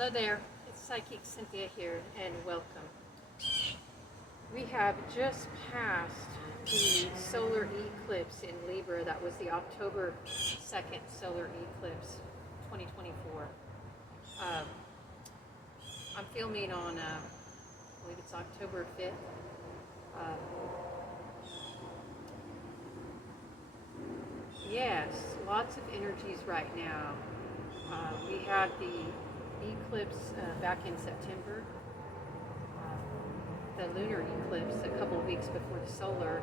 Hello there, it's Psychic Cynthia here, and welcome. We have just passed the solar eclipse in Libra. That was the October 2nd solar eclipse, 2024. I'm filming on, I believe it's October 5th. Yes, lots of energies right now. We had the eclipse back in September, the lunar eclipse a couple of weeks before the solar,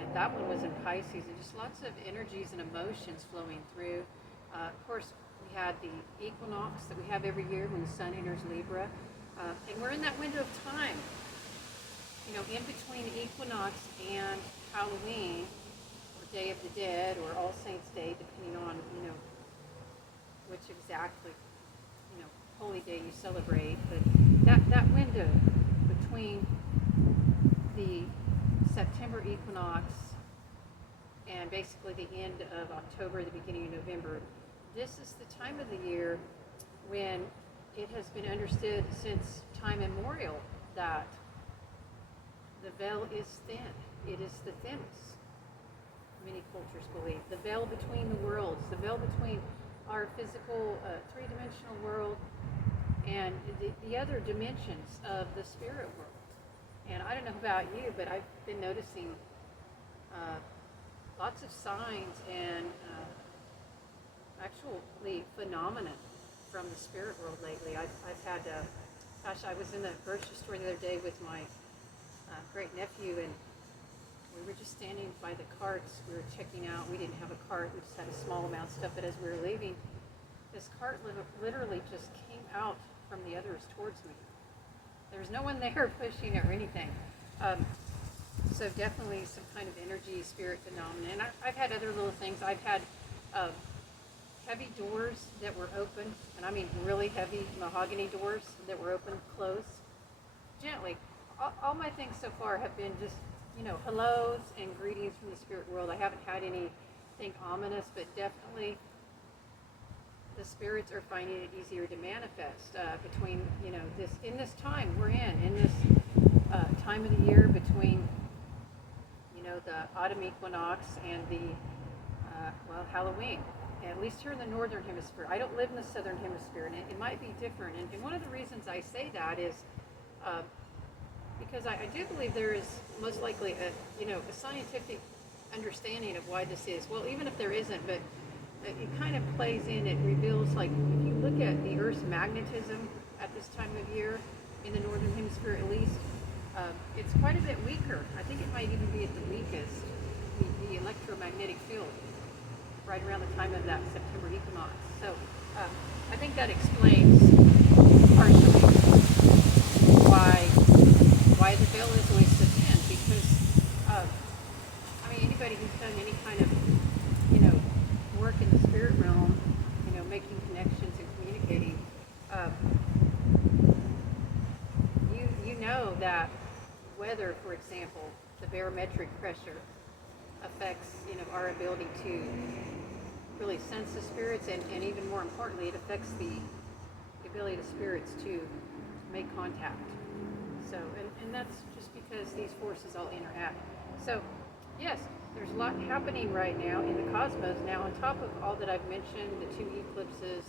and that one was in Pisces, and just lots of energies and emotions flowing through. Of course, we had the equinox that we have every year when the sun enters Libra, and we're in that window of time, in between equinox and Halloween, or Day of the Dead, or All Saints Day, depending on, which exactly, holy day you celebrate. But that window between the September equinox and basically the end of October, the beginning of November, this is the time of the year when it has been understood since time immemorial that the veil is thin. It is the thinnest, many cultures believe. The veil between the worlds, the veil between our physical three-dimensional world and the other dimensions of the spirit world. And I don't know about you, but I've been noticing lots of signs and actually phenomena from the spirit world lately. I've had, I was in the grocery store the other day with my great nephew, and we were just standing by the carts. We were checking out. We didn't have a cart. We just had a small amount of stuff. But as we were leaving, this cart literally just came out from the others towards me. There was no one there pushing it or anything. So definitely some kind of energy, spirit phenomenon. And I've had other little things. I've had heavy doors that were open, and I mean really heavy mahogany doors that were open, closed, gently. All my things so far have been just, hellos and greetings from the spirit world. I haven't had anything ominous, but definitely the spirits are finding it easier to manifest between, in this time we're in this time of the year between, the autumn equinox and the, Halloween. At least here in the northern hemisphere. I don't live in the southern hemisphere, and it might be different. And one of the reasons I say that is because I do believe there is most likely a scientific understanding of why this is. Well, even if there isn't, but it kind of plays in, it reveals, like, if you look at the Earth's magnetism at this time of year, in the northern hemisphere at least, it's quite a bit weaker. I think it might even be at the weakest, the electromagnetic field, right around the time of that September equinox. So I think that explains partially why the veil is always so thin, because anybody who's done any kind of work in the spirit realm, making connections and communicating, you know that weather, for example, the barometric pressure affects our ability to really sense the spirits, and even more importantly, it affects the ability of spirits to make contact. So, and that's just because these forces all interact. So, yes, there's a lot happening right now in the cosmos. Now, on top of all that I've mentioned, the two eclipses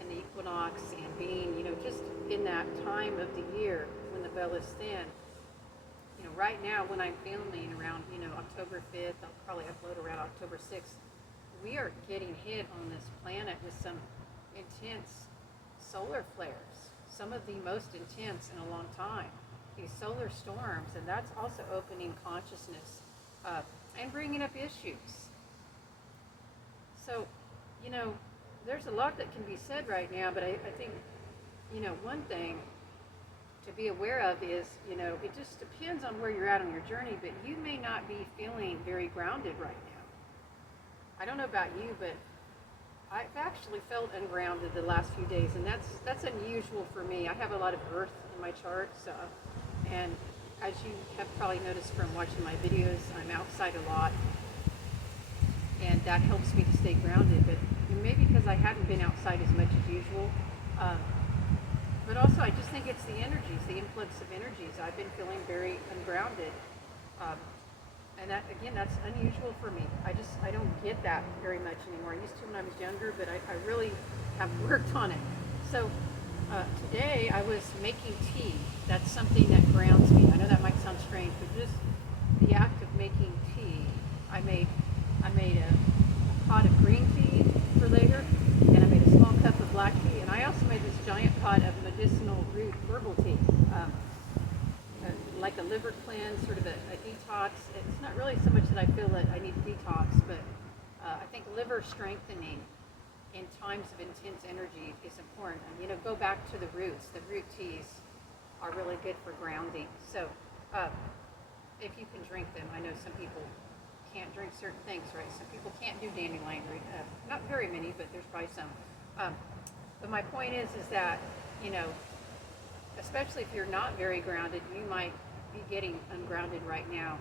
and the equinox, and being, just in that time of the year when the veil is thin, right now when I'm filming around, October 5th, I'll probably upload around October 6th, we are getting hit on this planet with some intense solar flares, some of the most intense in a long time, these solar storms, and that's also opening consciousness and bringing up issues. So, there's a lot that can be said right now, but I think, one thing to be aware of is, it just depends on where you're at on your journey, but you may not be feeling very grounded right now. I don't know about you, but I've actually felt ungrounded the last few days, and that's unusual for me. I have a lot of earth in my charts, and as you have probably noticed from watching my videos, I'm outside a lot, and that helps me to stay grounded. But maybe because I haven't been outside as much as usual, I just think it's the energies, the influx of energies. I've been feeling very ungrounded. And that, again, that's unusual for me. I don't get that very much anymore. I used to when I was younger, but I really have worked on it. So today I was making tea. That's something that grounds me. I know that might sound strange, but just the act of making tea. I made a pot of green tea for later, and I made a small cup of black tea, and I also made this giant pot of medicinal root herbal tea. Like a liver cleanse, sort of a detox. It's not really so much that I feel that I need a detox, but I think liver strengthening in times of intense energy is important. And, go back to the roots. The root teas are really good for grounding. So if you can drink them, I know some people can't drink certain things, right? Some people can't do dandelion root. Not very many, but there's probably some. But my point is that, especially if you're not very grounded, you might be getting ungrounded right now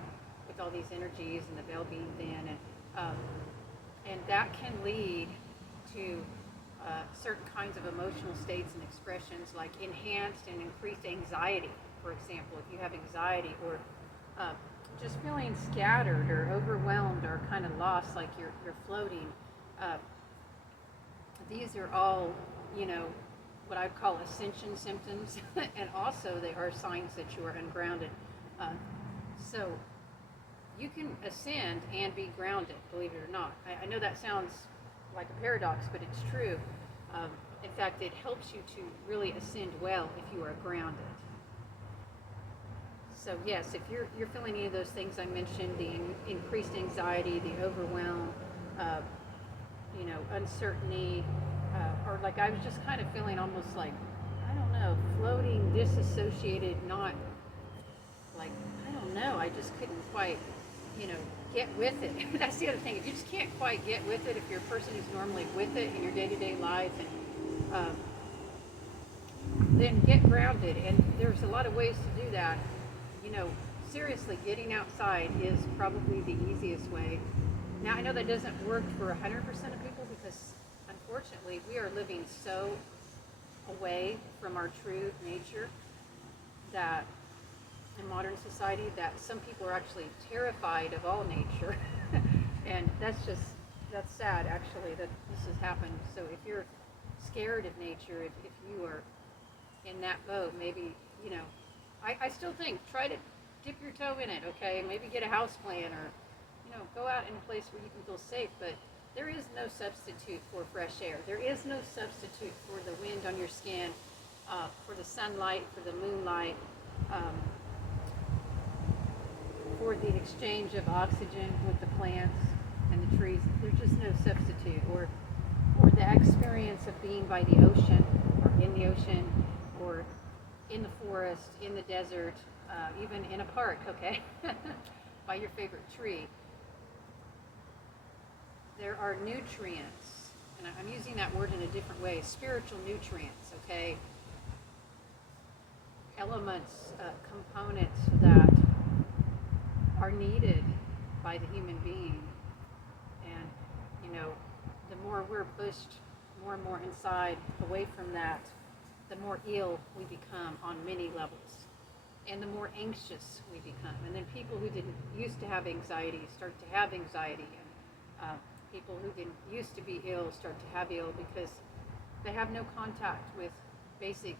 with all these energies and the bell being thin, and that can lead to certain kinds of emotional states and expressions, like enhanced and increased anxiety, for example. If you have anxiety, or just feeling scattered or overwhelmed or kind of lost, like you're floating, these are all, what I would call ascension symptoms, and also they are signs that you are ungrounded. So you can ascend and be grounded, believe it or not. I know that sounds like a paradox, but it's true. In fact, it helps you to really ascend well if you are grounded. So yes, if you're feeling any of those things I mentioned, the increased anxiety, the overwhelm, uncertainty, or like I was just kind of feeling almost like, I don't know, floating, disassociated, not like, I don't know, I just couldn't quite, get with it. That's the other thing. If you just can't quite get with it, if you're a person who's normally with it in your day-to-day life, and then get grounded. And there's a lot of ways to do that. Seriously, getting outside is probably the easiest way. Now, I know that doesn't work for 100% of people, because unfortunately we are living so away from our true nature that in modern society, that some people are actually terrified of all nature. And that's sad, actually, that this has happened. So if you're scared of nature, if you are in that boat, maybe, I still think, try to dip your toe in it, okay? Maybe get a house plan, or, go out in a place where you can feel safe. But there is no substitute for fresh air. There is no substitute for the wind on your skin, for the sunlight, for the moonlight, for the exchange of oxygen with the plants and the trees. There's just no substitute. Or the experience of being by the ocean, or in the ocean, or in the forest, in the desert, even in a park, okay? By your favorite tree. There are nutrients, and I'm using that word in a different way, spiritual nutrients, okay? Elements, components that are needed by the human being. And, the more we're pushed more and more inside, away from that, the more ill we become on many levels. And the more anxious we become. And then people who didn't used to have anxiety start to have anxiety. And people who didn't used to be ill start to have ill, because they have no contact with basic,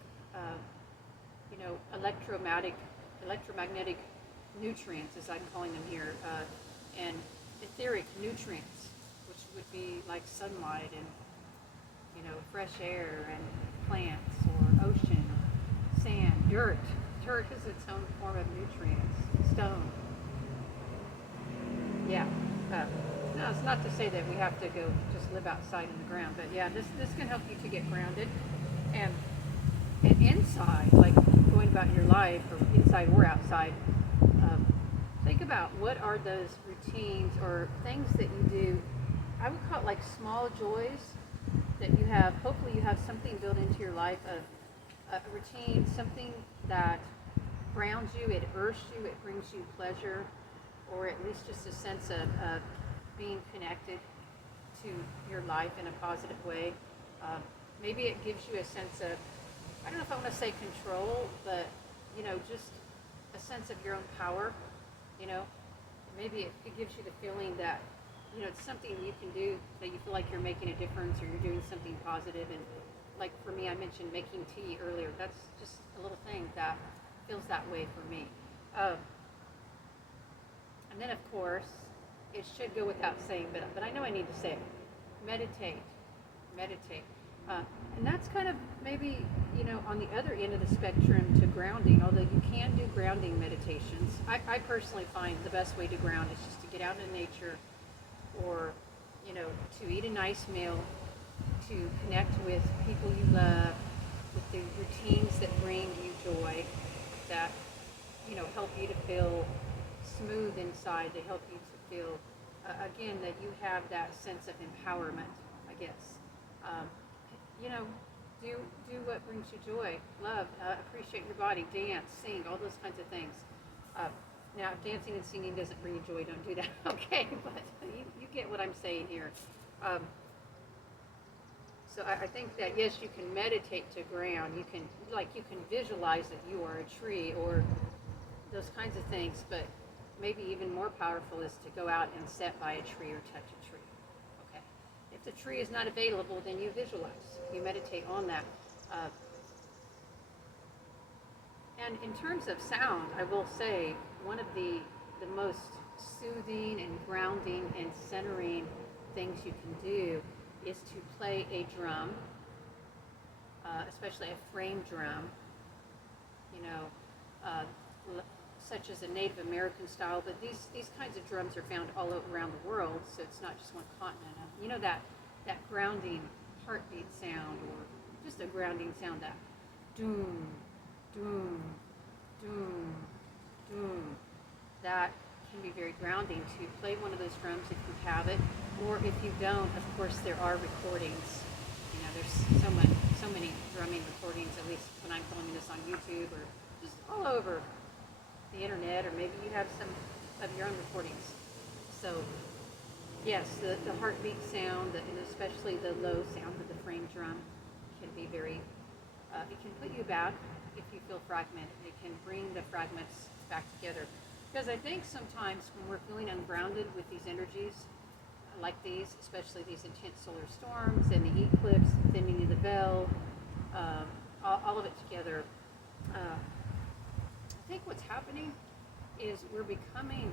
electromagnetic nutrients, as I'm calling them here, and etheric nutrients, which would be like sunlight and, fresh air and plants, or ocean, sand, dirt. Dirt is its own form of nutrients. Stone. Yeah. No, it's not to say that we have to go just live outside in the ground, but yeah, this can help you to get grounded. And inside, like going about your life, or inside or outside, think about what are those routines or things that you do. I would call it like small joys that you have. Hopefully you have something built into your life, a routine, something that grounds you, it earths you, it brings you pleasure, or at least just a sense of being connected to your life in a positive way. Maybe it gives you a sense of I don't know if I want to say control, but, just a sense of your own power, you know. Maybe it gives you the feeling that, it's something you can do that you feel like you're making a difference or you're doing something positive. And like for me, I mentioned making tea earlier. That's just a little thing that feels that way for me. And then, of course, it should go without saying, but I know I need to say it. Meditate. Meditate. And that's kind of maybe, on the other end of the spectrum to grounding, although you can do grounding meditations. I personally find the best way to ground is just to get out in nature or, to eat a nice meal, to connect with people you love, with the routines that bring you joy, that, help you to feel smooth inside, to help you to feel, again, that you have that sense of empowerment, I guess. Do what brings you joy, love, appreciate your body, dance, sing, all those kinds of things. Now, if dancing and singing doesn't bring you joy, don't do that, okay? But you get what I'm saying here. So I think that, yes, you can meditate to ground. You can visualize that you are a tree or those kinds of things, but maybe even more powerful is to go out and sit by a tree or touch a tree. Okay. If the tree is not available, then you visualize. You meditate on that. And in terms of sound, I will say one of the most soothing and grounding and centering things you can do is to play a drum, especially a frame drum, such as a Native American style, but these kinds of drums are found all around the world, so it's not just one continent. That grounding heartbeat sound, or just a grounding sound, that doom, doom, doom, doom, that can be very grounding. To play one of those drums if you have it, or if you don't, of course there are recordings. There's so many drumming recordings, at least when I'm filming this on YouTube or just all over the internet, or maybe you have some of your own recordings. So yes, the heartbeat sound, and especially the low sound of the frame drum, can be very, it can put you back if you feel fragmented. It can bring the fragments back together. Because I think sometimes when we're feeling ungrounded with these energies, like these, especially these intense solar storms and the eclipse, thinning of the veil, all of it together, I think what's happening is we're becoming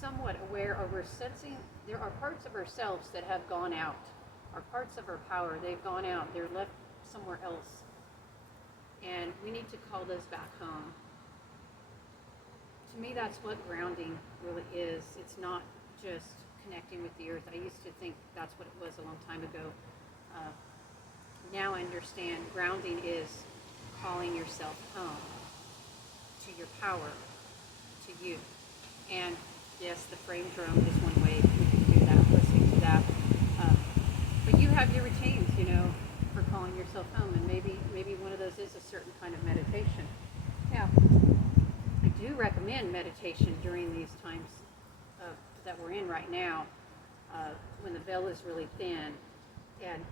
somewhat aware, or we're sensing there are parts of ourselves that have gone out, or parts of our power, they've gone out, they're left somewhere else. And we need to call those back home. To me, that's what grounding really is. It's not just connecting with the earth. I used to think that's what it was a long time ago. Now I understand grounding is calling yourself home, to your power, to you. And yes, the frame drum is one way you can do that, listening to that. But you have your routines, for calling yourself home, and maybe one of those is a certain kind of meditation. Now, I do recommend meditation during these times that we're in right now, when the veil is really thin. And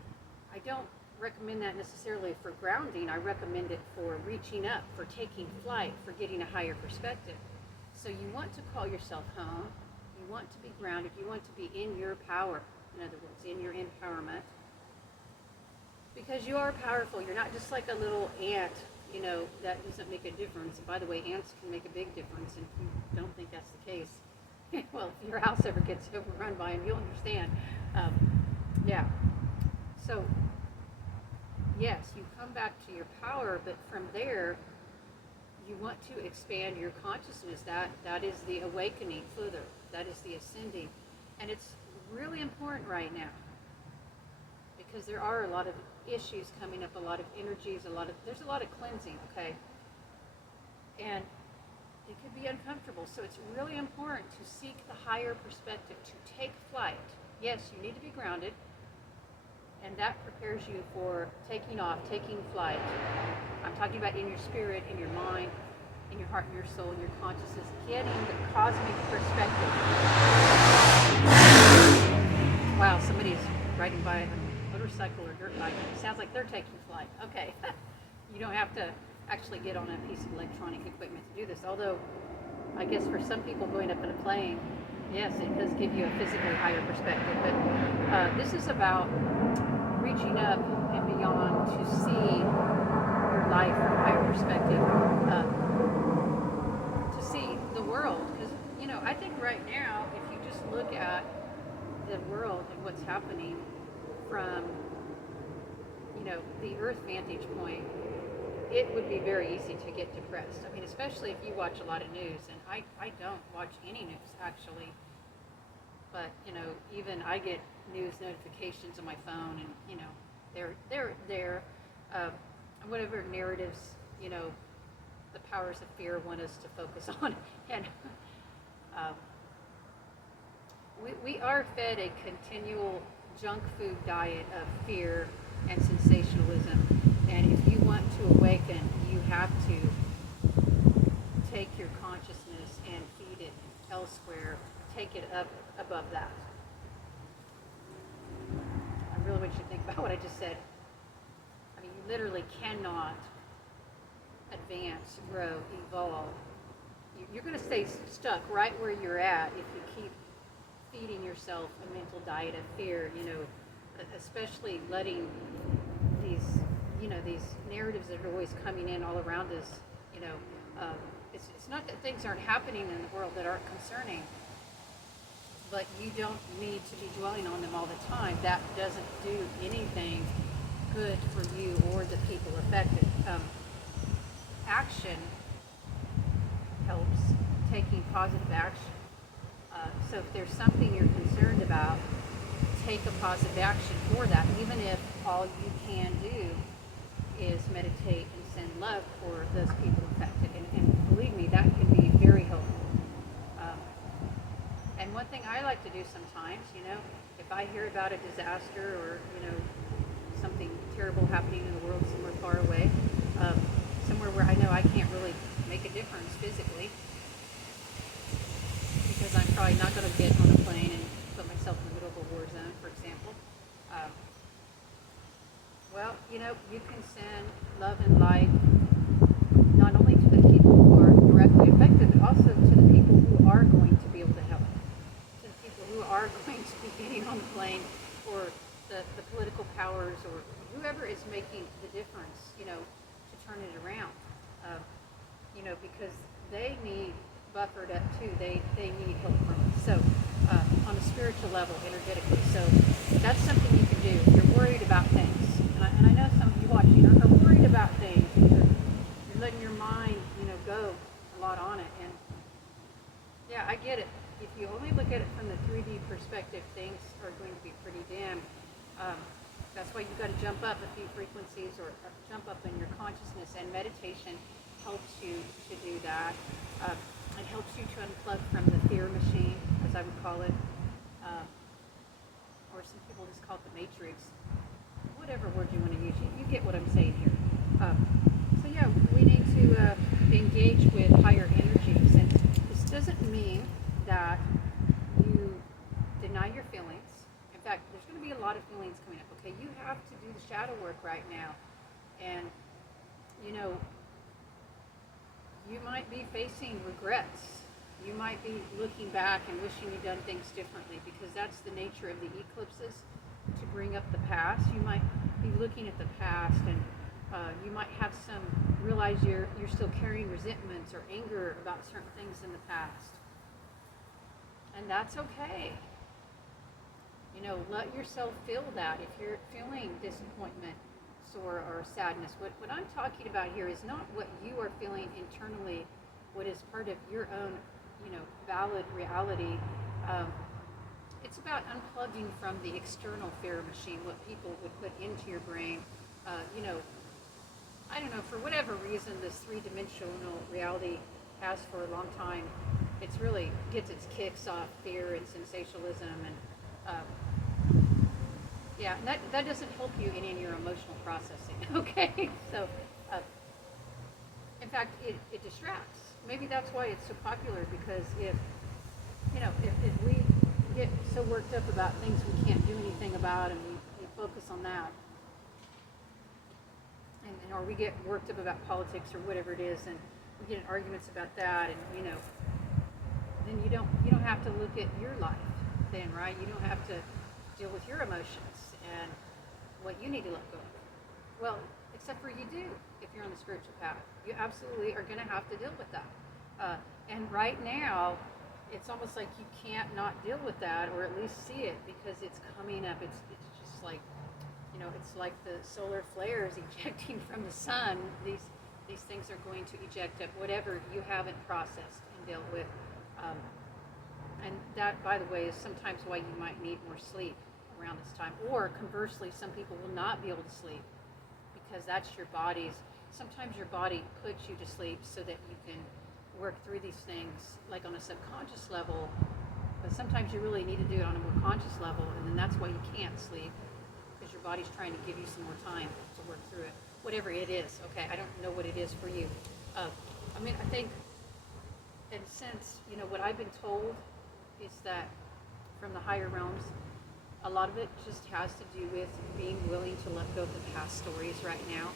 I don't recommend that necessarily for grounding. I recommend it for reaching up, for taking flight, for getting a higher perspective. So you want to call yourself home. You want to be grounded. You want to be in your power. In other words, in your empowerment. Because you are powerful. You're not just like a little ant, that doesn't make a difference. And by the way, ants can make a big difference. And if you don't think that's the case, well, if your house ever gets overrun by them, you'll understand. Yeah. So, yes, you come back to your power, but from there, you want to expand your consciousness. That is the awakening further. That is the ascending. And it's really important right now, because there are a lot of issues coming up, a lot of energies, there's a lot of cleansing, okay? And it could be uncomfortable. So it's really important to seek the higher perspective, to take flight. Yes, you need to be grounded, and that prepares you for taking off, taking flight. I'm talking about in your spirit, in your mind, in your heart, and your soul, in your consciousness, getting the cosmic perspective. Wow, somebody's riding by a motorcycle or dirt bike. It sounds like they're taking flight. Okay. You don't have to actually get on a piece of electronic equipment to do this. Although, I guess for some people going up in a plane, yes, it does give you a physically higher perspective. But this is about reaching up and beyond to see your life from a higher perspective, to see the world. Because, I think right now, if you just look at the world and what's happening from, the Earth vantage point, it would be very easy to get depressed. I mean, especially if you watch a lot of news, and I don't watch any news, actually. But, even I get news notifications on my phone, and, they're there. Whatever narratives, the powers of fear want us to focus on. And we are fed a continual junk food diet of fear and sensationalism. And if you want to awaken, you have to take your consciousness and feed it elsewhere, take it up above that. I really want you to think about what I just said. I mean, you literally cannot advance, grow, evolve. You're going to stay stuck right where you're at if you keep feeding yourself a mental diet of fear, especially letting these narratives that are always coming in all around us, it's not that things aren't happening in the world that aren't concerning, but you don't need to be dwelling on them all the time. That doesn't do anything good for you or the people affected. Action helps, taking positive action. So if there's something you're concerned about, take a positive action for that, even if all you can do is meditate and send love for those people affected. And believe me, that can be very helpful. And one thing I like to do sometimes, if I hear about a disaster or, something terrible happening in the world somewhere far away, somewhere where I know I can't really make a difference physically, because I'm probably not going to get on a plane and put myself in the middle of a war zone, for example. Well, you can send love and light not only to the people who are directly affected, but also to the people who are going to be able to help, to the people who are going to be getting on the plane, or the political powers, or whoever is making the difference, to turn it around, because they need buffered up too. They need help from us. So on a spiritual level, energetically. So that's something you can do. If you're worried about things, and I know some of you watching are worried about things. You're letting your mind, go a lot on it. And yeah, I get it. If you only look at it from the 3D perspective, things are going to be pretty dim. That's why you've got to jump up a few frequencies, or jump up in your consciousness, and meditation helps you to do that. It helps you to unplug from the fear machine, as I would call it, or some people just call it the matrix. Whatever word you want to use, you get what I'm saying here. So yeah, we need to engage with higher energies, and this doesn't mean that you deny your feelings. In fact, there's going to be a lot of feelings coming up. Okay, you have to do the shadow work right now, and you might be facing regrets. You might be looking back and wishing you'd done things differently, because that's the nature of the eclipses, to bring up the past. You might be looking at the past, and you might have realize you're still carrying resentments or anger about certain things in the past. And that's okay. Let yourself feel that. If you're feeling disappointment or sadness, what I'm talking about here is not what you are feeling internally, what is part of your own, valid reality. It's about unplugging from the external fear machine, what people would put into your brain. I don't know, for whatever reason, this three-dimensional reality has for a long time. It's really gets its kicks off fear and sensationalism, and yeah, that doesn't help you in your emotional processing. Okay, so in fact, it distracts. Maybe that's why it's so popular, because if we get so worked up about things we can't do anything about, and we focus on that, or we get worked up about politics or whatever it is, and we get in arguments about that, and then you don't have to look at your life then, right? You don't have to deal with your emotions and what you need to let go of. Well, except for you do if you're on the spiritual path. You absolutely are going to have to deal with that. And right now, it's almost like you can't not deal with that, or at least see it, because it's coming up. It's just like, it's like the solar flares ejecting from the sun. These things are going to eject up whatever you haven't processed and dealt with. And that, by the way, is sometimes why you might need more sleep around this time. Or conversely, some people will not be able to sleep because that's your body's. Sometimes your body puts you to sleep so that you can work through these things like on a subconscious level. But sometimes you really need to do it on a more conscious level, and then that's why you can't sleep, because your body's trying to give you some more time to work through it. Whatever it is, okay? I don't know what it is for you. I think, in a sense, what I've been told is that from the higher realms, a lot of it just has to do with being willing to let go of the past stories right now,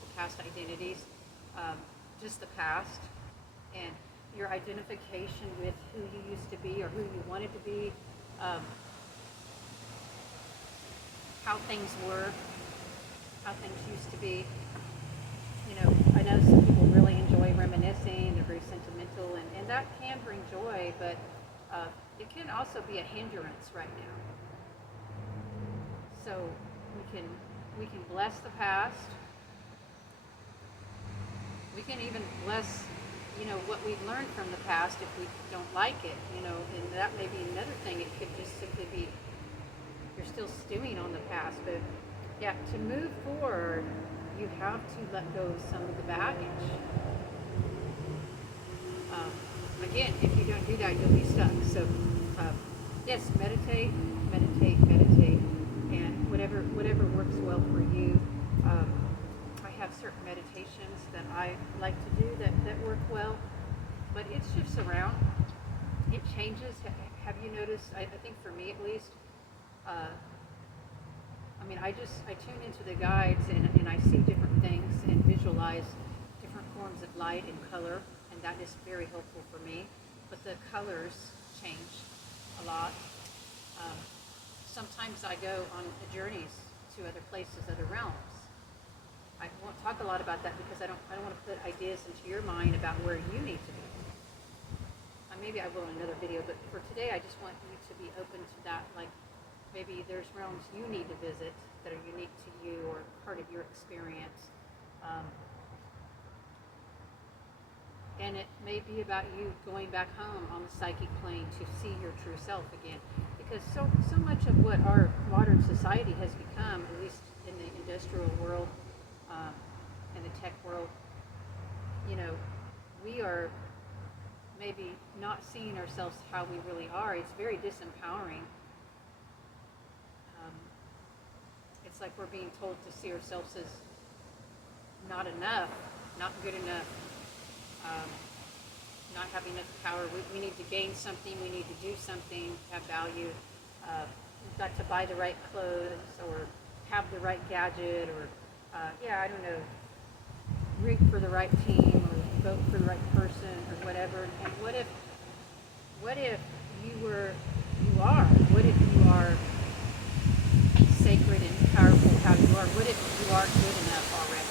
the past identities, just the past, and your identification with who you used to be or who you wanted to be, how things were, how things used to be. I know some people really enjoy reminiscing, they're very sentimental, and that can bring joy, but it can also be a hindrance right now. So we can bless the past. We can even bless, what we've learned from the past if we don't like it, and that may be another thing. It could just simply be you're still stewing on the past. But yeah, to move forward, you have to let go of some of the baggage. Again, if you don't do that, you'll be stuck. So yes, meditate, and whatever works well for you. I have certain meditations that I like to do that work well, but it shifts around. It changes. Have you noticed? I think for me at least, I tune into the guides and I see different things and visualize different forms of light and color, and that is very helpful for me. But the colors change a lot. Sometimes I go on journeys to other places, other realms. I won't talk a lot about that because I don't want to put ideas into your mind about where you need to be. Maybe I will in another video, but for today I just want you to be open to that. Like maybe there's realms you need to visit that are unique to you or part of your experience. And it may be about you going back home on the psychic plane to see your true self again. Because so much of what our modern society has become, at least in the industrial world, in the tech world, we are maybe not seeing ourselves how we really are. It's very disempowering. It's like we're being told to see ourselves as not enough, not good enough, not having enough power. We need to gain something, we need to do something, have value. We've got to buy the right clothes or have the right gadget or, I don't know, root for the right team or vote for the right person or whatever. And what if you are sacred and powerful how you are? What if you are good enough already?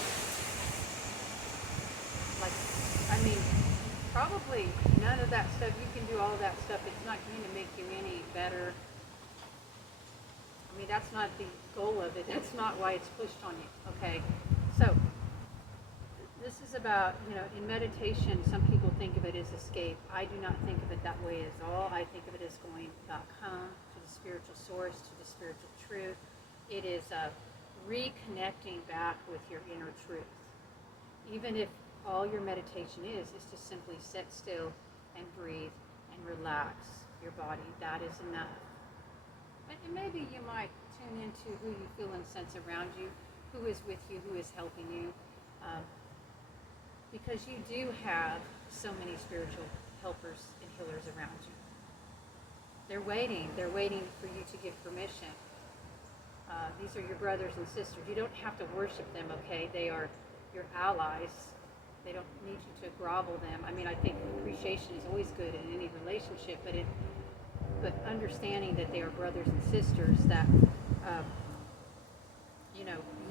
Probably none of that stuff. You can do all of that stuff. It's not going to make you any better. That's not the goal of it. That's not why it's pushed on you. Okay, so this is about, in meditation, some people think of it as escape. I do not think of it that way at all. I think of it as going back home to the spiritual source, to the spiritual truth. It is reconnecting back with your inner truth. Even if all your meditation is to simply sit still and breathe and relax your body, that is enough. And maybe you might tune into who you feel and sense around you, who is with you, who is helping you. Because you do have so many spiritual helpers and healers around you. They're waiting for you to give permission. These are your brothers and sisters. You don't have to worship them, okay? They are your allies. They don't need you to grovel them. I mean, I think appreciation is always good in any relationship, but understanding that they are brothers and sisters, that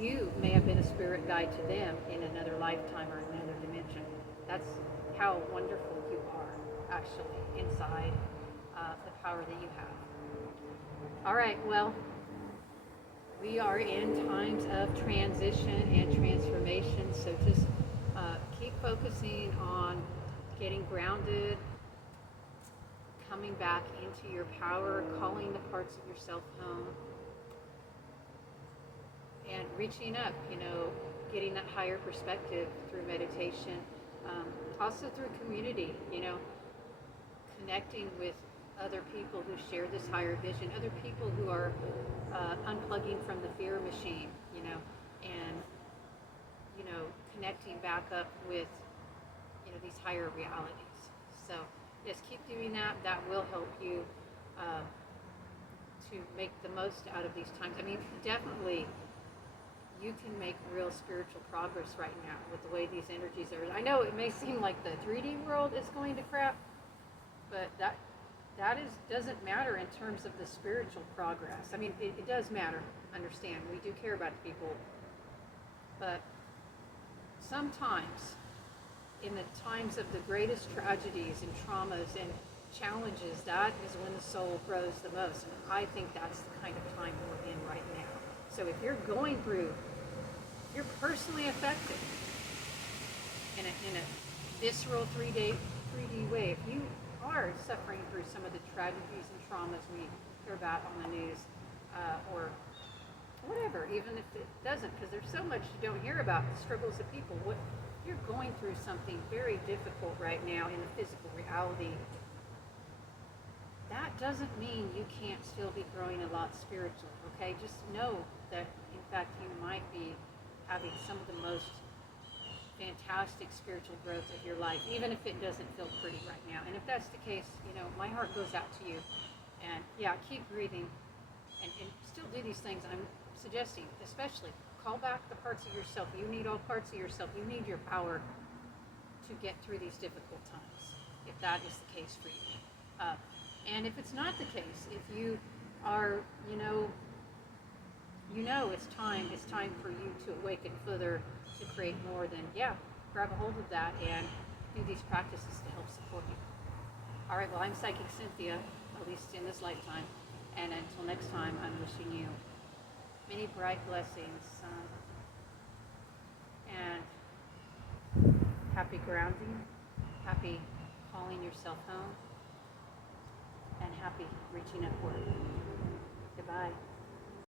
you may have been a spirit guide to them in another lifetime or another dimension. That's how wonderful you are, actually, inside the power that you have. All right, well, we are in times of transition and transformation, so just keep focusing on getting grounded, coming back into your power, calling the parts of yourself home, and reaching up, getting that higher perspective through meditation, also through community, connecting with other people who share this higher vision, other people who are unplugging from the fear machine, and connecting back up with these higher realities. So just keep doing that. That will help you to make the most out of these times. I mean, definitely you can make real spiritual progress right now with the way these energies are. I know it may seem like the 3D world is going to crap, but that doesn't matter in terms of the spiritual progress. I mean, it does matter. Understand, we do care about people, but sometimes in the times of the greatest tragedies and traumas and challenges, that is when the soul grows the most. And I think that's the kind of time we're in right now. So if you're going through, if you're personally affected in a visceral 3D way, if you are suffering through some of the tragedies and traumas we hear about on the news, or whatever, even if it doesn't, because there's so much you don't hear about the struggles of people. What you're going through something very difficult right now in the physical reality. That doesn't mean you can't still be growing a lot spiritually, okay? Just know that, in fact, you might be having some of the most fantastic spiritual growth of your life, even if it doesn't feel pretty right now. And if that's the case, my heart goes out to you. And yeah, keep breathing and still do these things. I'm suggesting, especially, call back the parts of yourself. You need all parts of yourself. You need your power to get through these difficult times, if that is the case for you. And if it's not the case, if you are, it's time for you to awaken further, to create more, then grab a hold of that and do these practices to help support you. All right, well, I'm Psychic Cynthia, at least in this lifetime. And until next time, I'm wishing you many bright blessings, and happy grounding, happy calling yourself home, and happy reaching upward. Goodbye.